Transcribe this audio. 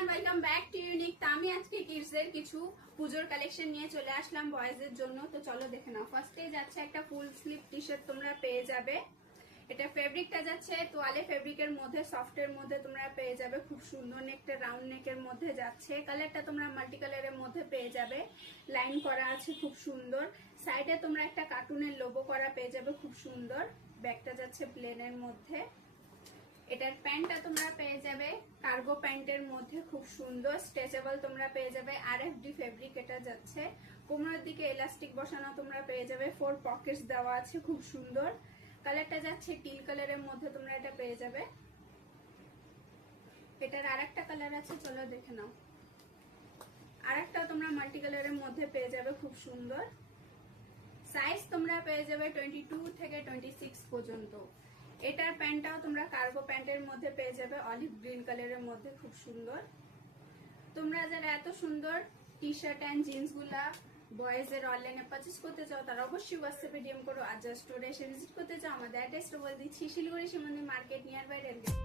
Everyone, welcome back to unique. তো আমি আজকে কিডস এর কিছু পুজোর কালেকশন নিয়ে চলে আসলাম বয়েজ এর জন্য। তো চলো দেখে নাও। ফার্স্টে যাচ্ছে একটা ফুল স্লিভ টি শার্ট, তোমরা পেয়ে যাবে। এটা ফেব্রিকটা যাচ্ছে তোয়ালে ফেব্রিকের মধ্যে, সফটের মধ্যে তোমরা পেয়ে যাবে। খুব সুন্দর নেকটা রাউন্ড নেকের মধ্যে যাচ্ছে। কালারটা তোমরা মাল্টি কালারের মধ্যে পেয়ে যাবে। লাইন করা আছে খুব সুন্দর। সাইডে তোমরা একটা কার্টুনের লোগো করা পেয়ে যাবে, খুব সুন্দর। ব্যাকটা যাচ্ছে প্লেনের মধ্যে। এটার প্যান্টটা তোমরা পেয়ে যাবে কার্গো প্যান্টের মধ্যে, খুব সুন্দর স্ট্রেচেবল তোমরা পেয়ে যাবে। RFD ফেব্রিক এটা যাচ্ছে। কোমরের দিকে এলাস্টিক বসানো তোমরা পেয়ে যাবে। 4 পকেটস দেওয়া আছে, খুব সুন্দর। কালারটা যাচ্ছে টিল কালারের মধ্যে, তোমরা এটা পেয়ে যাবে। এটার আরেকটা কালার আছে, চলো দেখে নাও। আরেকটা তোমরা মাল্টি কালারের মধ্যে পেয়ে যাবে, খুব সুন্দর। সাইজ তোমরা পেয়ে যাবে 22 থেকে 26 পর্যন্ত। এটার প্যান্টটাও তোমরা কার্গো প্যান্টের মধ্যে পেয়ে যাবে, অলিভ গ্রিন কালারের মধ্যে, খুব সুন্দর। তোমরা যারা এত সুন্দর টি শার্ট এন্ড জিন্স গুলা বয়েজ এর অনলাইনে পারচেস করতে চাও, তারা অবশ্যই হোয়াটসঅ্যাপে ডিএম করো। আর যা স্টোরে এসে ভিজিট করতে চাও, আমাদের অ্যাড্রেসটা বলে দিচ্ছি, শিলিগুড়ি শিমন্দির মার্কেট নিয়ার বাই রেলগেট।